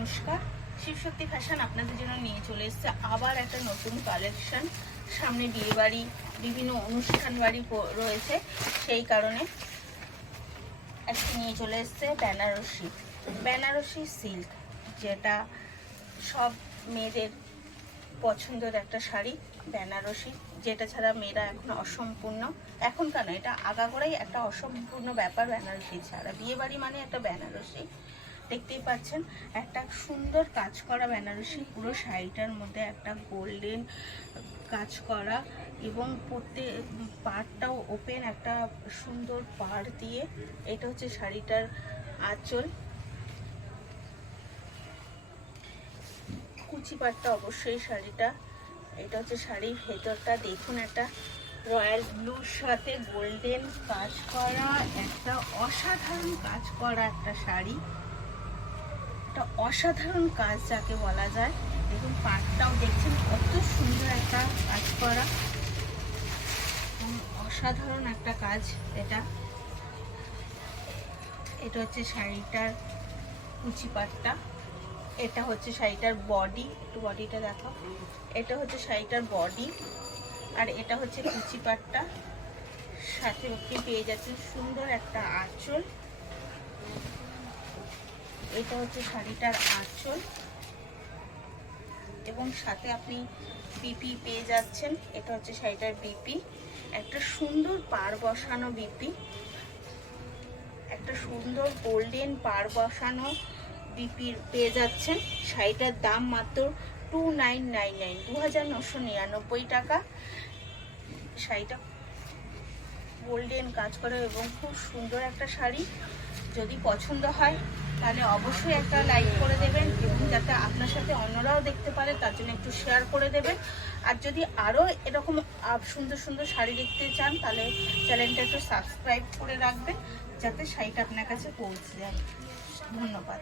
নমস্কার, শিবশক্তি ফ্যাশন আপনাদের জন্য নিয়ে চলে এসেছে আবার একটা নতুন কালেকশন। সামনে বিয়ে বাড়ি, বিভিন্ন অনুষ্ঠান বাড়ি রয়েছে, সেই কারণে আজকে নিয়ে চলে এসেছে বেনারসি সিল্ক, যেটা সব মেয়েদের পছন্দের একটা শাড়ি। বেনারসি, যেটা ছাড়া মেয়েরা এখন অসম্পূর্ণ, এখন কেন এটা আগাগোড়াই একটা অসম্পূর্ণ ব্যাপার। বেনারসি ছাড়া বিয়ে বাড়ি মানে একটা বেনারসি। দেখতেই পাচ্ছেন একটা সুন্দর কাজ করা বেনারসি, পুরো শাড়িটার মধ্যে একটা গোল্ডেন কাজ করা এবং প্রত্যেক পাড়টাও ওপেন, একটা সুন্দর পাড় দিয়ে। এটা হচ্ছে শাড়িটার আঁচল, কুচি পাড়টা অবশ্যই শাড়িটা। এটা হচ্ছে শাড়ির ভেতরটা, দেখুন একটা রয়্যাল ব্লুর সাথে গোল্ডেন কাজ করা, একটা অসাধারণ কাজ করা একটা শাড়ি, একটা অসাধারণ কাজ যাকে বলা যায়। দেখুন পাটটাও দেখছেন কত সুন্দর একটা কাজ করা, অসাধারণ একটা কাজ। এটা হচ্ছে শাড়িটার কুচি পাটটা, এটা হচ্ছে শাড়িটার বডি, একটু বডিটা দেখো। এটা হচ্ছে শাড়িটার বডি, আর এটা হচ্ছে কুচি পাটটা। সাথে আপনি পেয়ে যাচ্ছেন সুন্দর একটা আঁচল। এটা হচ্ছে শাড়িটার আঁচল এবং সাথে আপনি বিপি পেয়ে যাচ্ছেন। এটা হচ্ছে শাড়িটার বিপি, একটা সুন্দর পাড় বসানো বিপি, একটা সুন্দর গোল্ডেন পাড় বসানো বিপি পেয়ে যাচ্ছেন। শাড়িটার দাম মাত্র 2999 টাকা। শাড়িটা গোল্ডেন কাজ করা এবং খুব সুন্দর একটা শাড়ি। যদি পছন্দ হয় তাহলে অবশ্যই একটা লাইক করে দেবেন এবং যাতে আপনার সাথে অন্যরাও দেখতে পারে তার জন্য একটু শেয়ার করে দেবেন। আর যদি আরও এরকম সুন্দর সুন্দর শাড়ি দেখতে চান তাহলে চ্যানেলটা একটু সাবস্ক্রাইব করে রাখবেন, যাতে শাড়িটা আপনার কাছে পৌঁছে যায়। ধন্যবাদ।